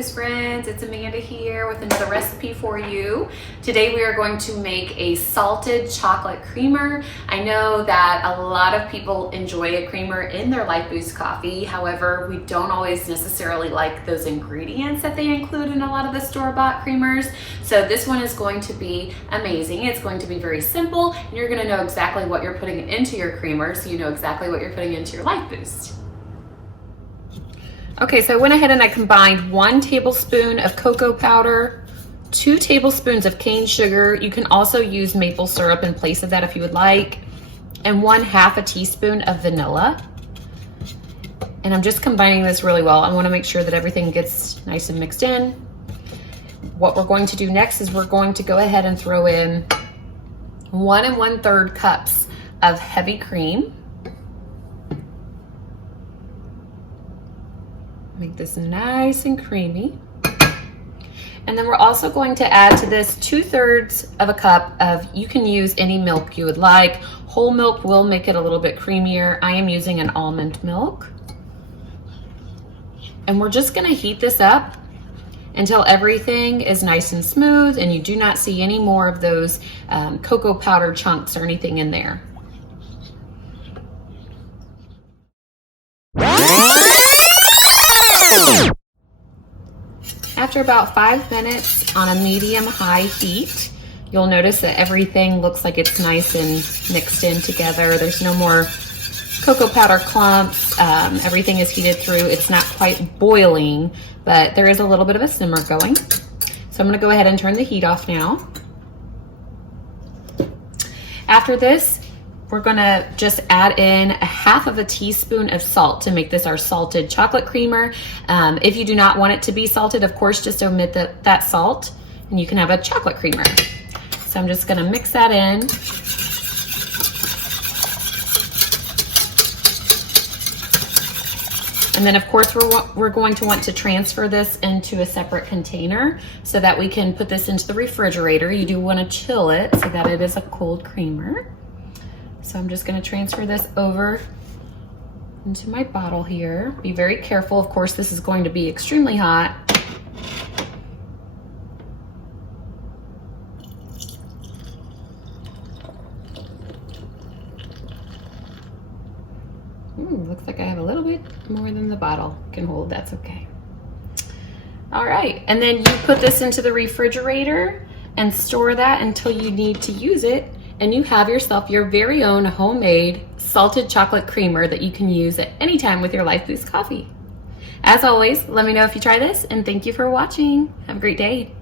LifeBoost friends, it's Amanda here with another recipe for you. Today we are going to make a salted chocolate creamer. I know that a lot of people enjoy a creamer in their LifeBoost coffee. However, we don't always necessarily like those ingredients that they include in a lot of the store-bought creamers. So this one is going to be amazing. It's going to be very simple, and you're going to know exactly what you're putting into your creamer, so you know exactly what you're putting into your LifeBoost. Okay, so I went ahead and I combined 1 tablespoon of cocoa powder, 2 tablespoons of cane sugar. You can also use maple syrup in place of that if you would like, and 1/2 teaspoon of vanilla. And I'm just combining this really well. I want to make sure that everything gets nice and mixed in. What we're going to do next is we're going to go ahead and throw in 1 1/3 cups of heavy cream. Make this nice and creamy. And then we're also going to add to this 2/3 of a cup of, you can use any milk you would like. Whole milk will make it a little bit creamier. I am using an almond milk. And we're just gonna heat this up until everything is nice and smooth and you do not see any more of those cocoa powder chunks or anything in there. After about 5 minutes on a medium-high heat, you'll notice that everything looks like it's nice and mixed in together. There's no more cocoa powder clumps. Everything is heated through. It's not quite boiling, but there is a little bit of a simmer going. So I'm gonna go ahead and turn the heat off now. After this, we're gonna just add in 1/2 teaspoon of salt to make this our salted chocolate creamer. If you do not want it to be salted, of course, just omit that salt and you can have a chocolate creamer. So I'm just gonna mix that in. And then of course we're going to want to transfer this into a separate container so that we can put this into the refrigerator. You do wanna chill it so that it is a cold creamer. So I'm just gonna transfer this over into my bottle here. Be very careful, of course, this is going to be extremely hot. Looks like I have a little bit more than the bottle can hold, that's okay. All right, and then you put this into the refrigerator and store that until you need to use it, and you have yourself your very own homemade salted chocolate creamer that you can use at any time with your LifeBoost coffee. As always, let me know if you try this, and thank you for watching. Have a great day.